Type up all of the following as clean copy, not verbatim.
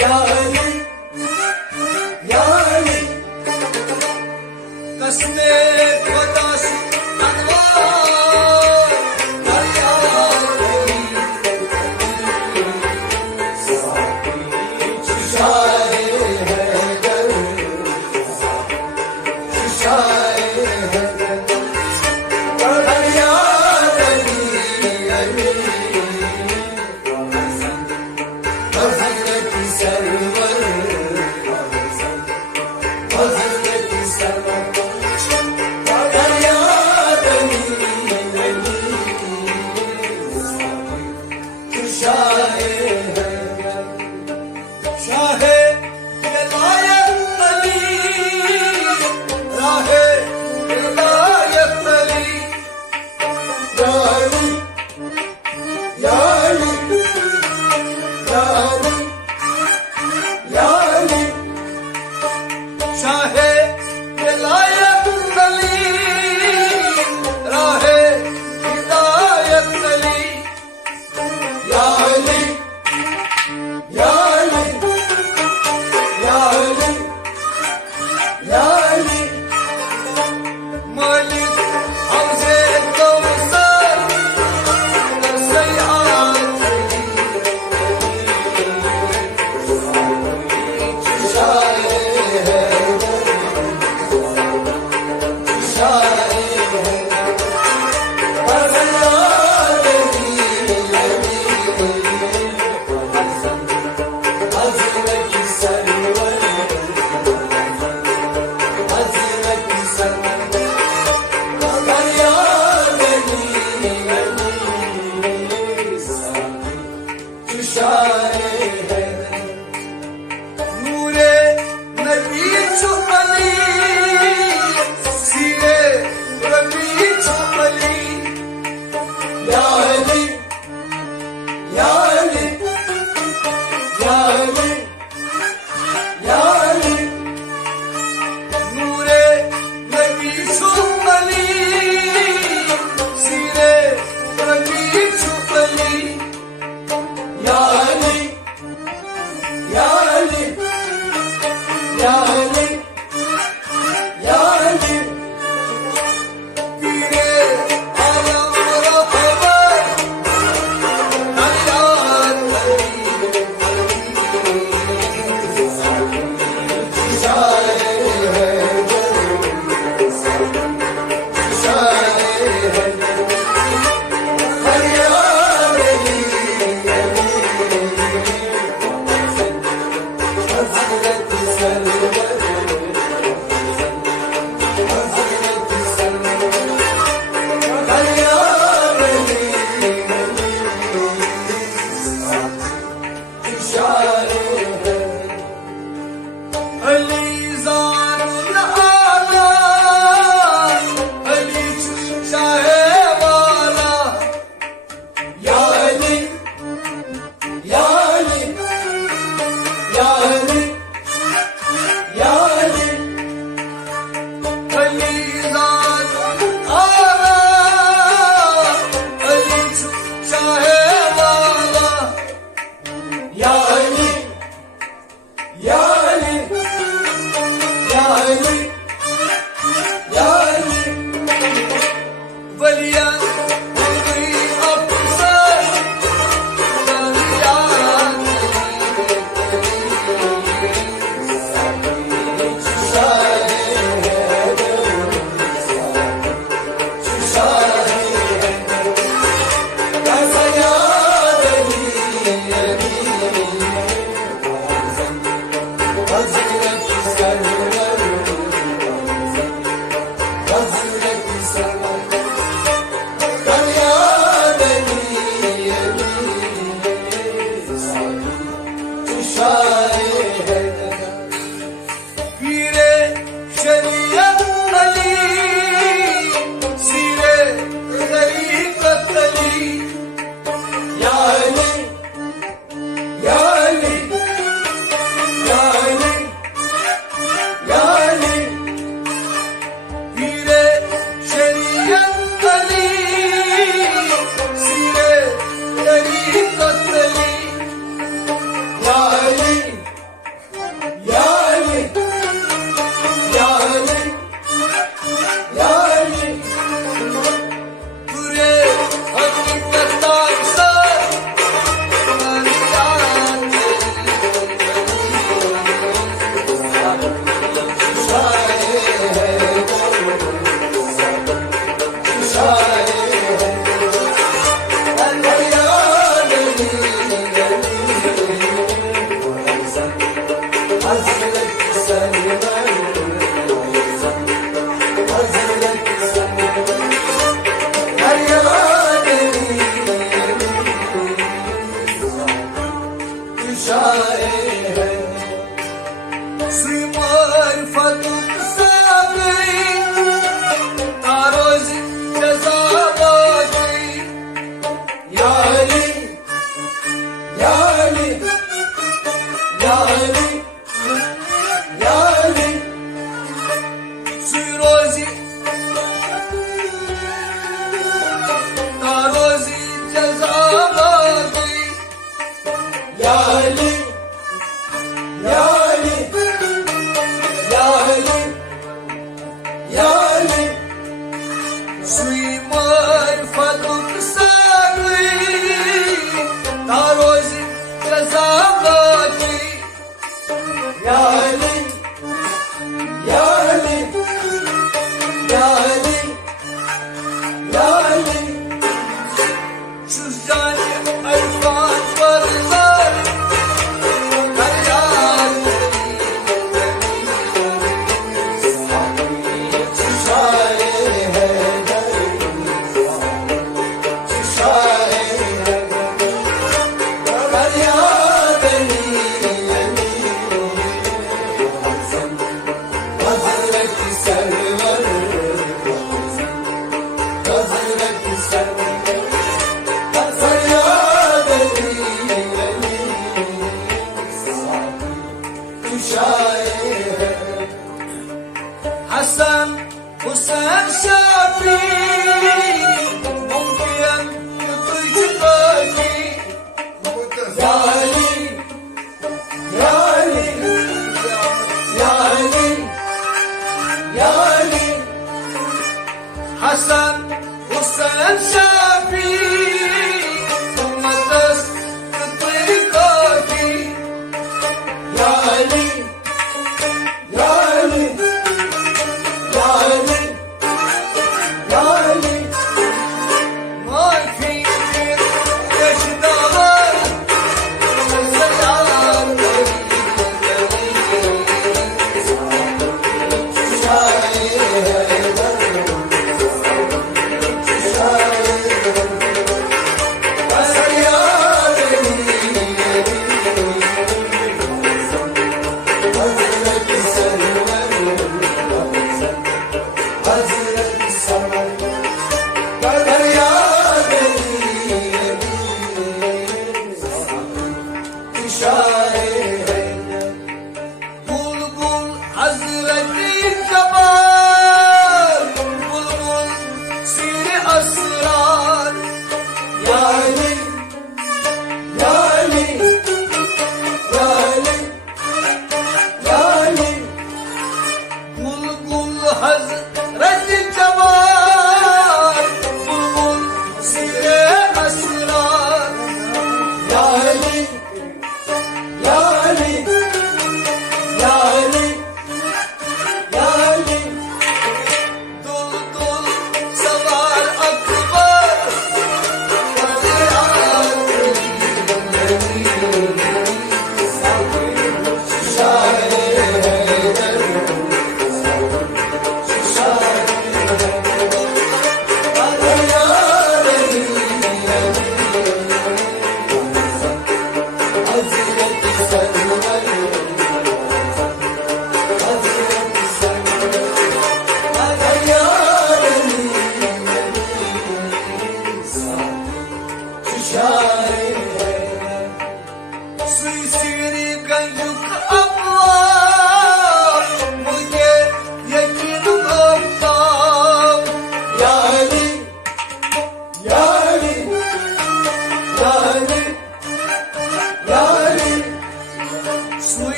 Ya Ali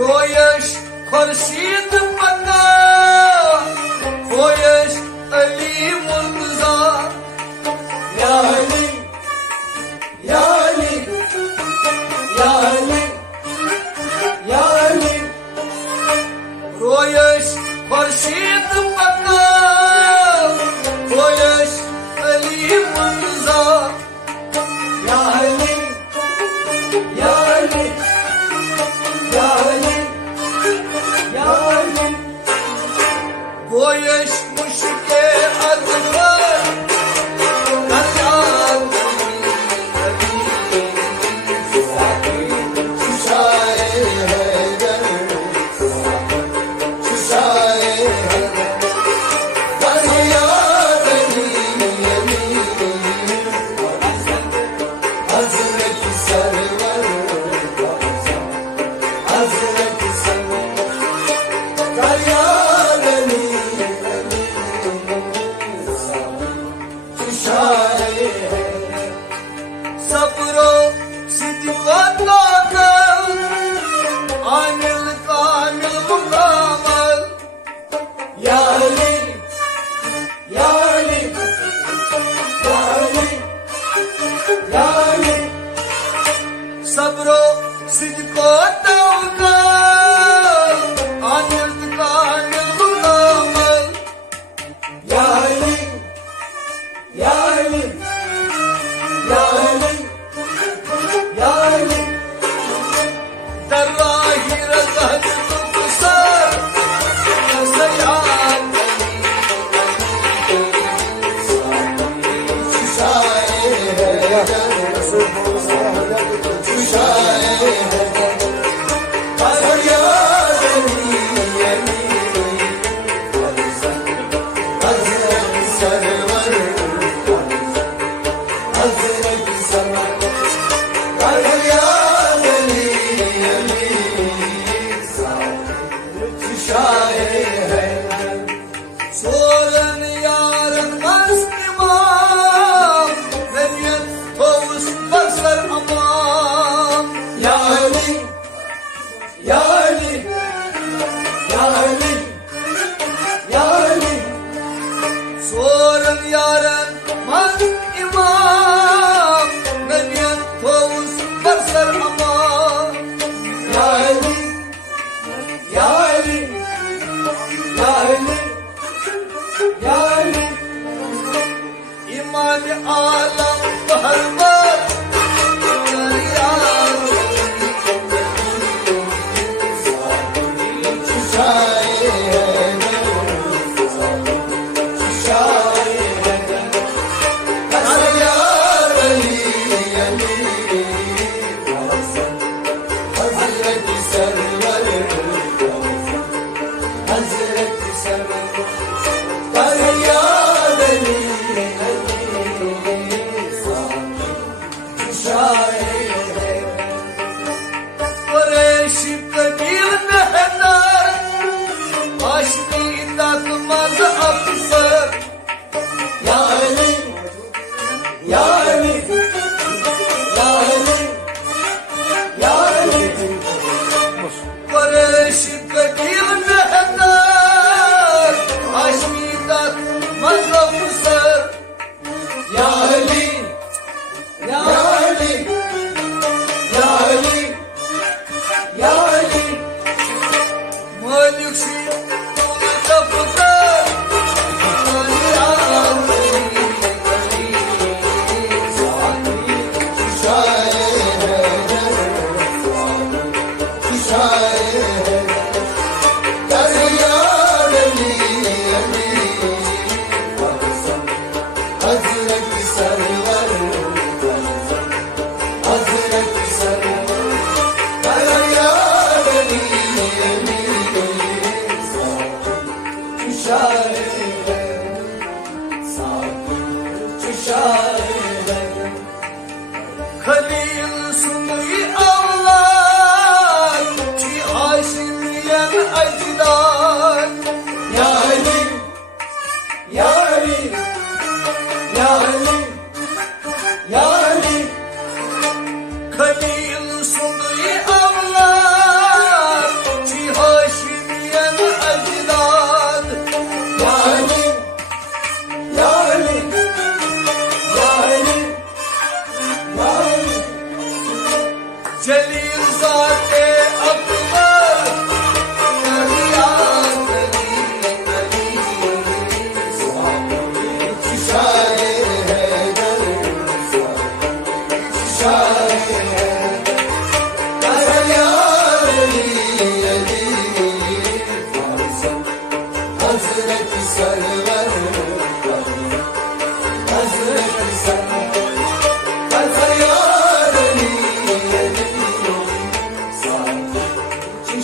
रोयश Khurshid पन्ना खोयश अली मुर्तजा या अली या अली या अली या अली रोयश खुर्शीद पन्ना खोयश अली मुर्तजा या अली या अली या अली या अली गोयश मुश्के अजबर कल्याण शाए हैदर शाए हैदर या अली अली हज़रत सरवर हज़रत सरवर या अली शाए सबरो सिद्दो कामल आमिल कामिल मुकामल या अली या अली या अली या अली सबरो सिद्दो तवक्कल आमिल कामिल मुकामल या अली या अली या अली या अली दर्राही रज़हत तुकसर सयान शाए हैदर शाए हैदर या अली अली हज़रत सरवर हज़रत सरवर या अली अली शाए हैदर सोरन यारन मस्त इमाम नरियत फौस बसर अमाम या अली या अली या अली या अली सोरन यारन मस्त इमाम नरियत फौस बसर अमाम या अली या अली या अली या अली इमाम आलम बहरवर शाए हैदर शाए हैदर या अली अली हज़रत सरवर हज़रत सरवर या Ali Ali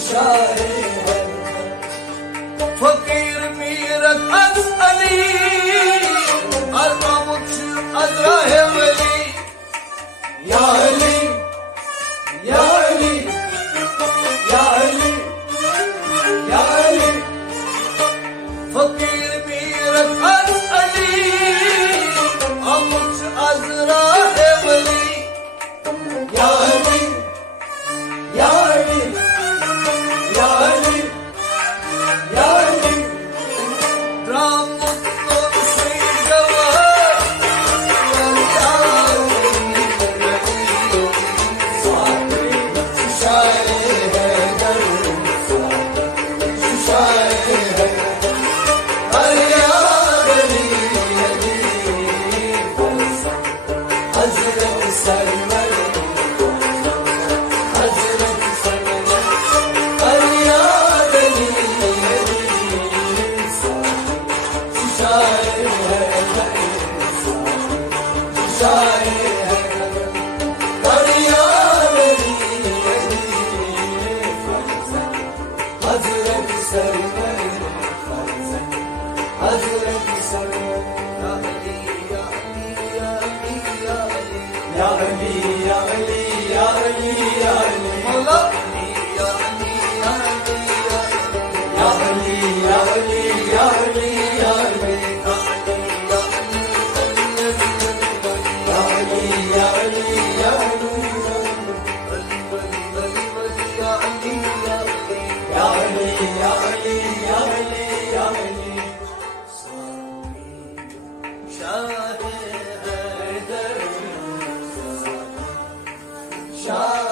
Shah Fakir mirat az Ali Armamut azra heveli या अली या अली या अली या Ali Fakir mirat az Ali Amut azra heveli या अली या अली या अली या Ali Ramut Sri Jawar Shah Haider Shah Haider अरे यार अली अली हजरत सरवर हजरत सरवर अरे यार अली अली शाह हैदर शाह हैदर अरे यार अली हजरत सरवर हजरत server Ya Ali, Ya Ali, Ya Ali या अली या अली या Ali Mawla Ya Ali, Ya Ali, Ya Ali या अली या अली या अली या अली या अली या अली या अली या अली या अली या अली शाह Shah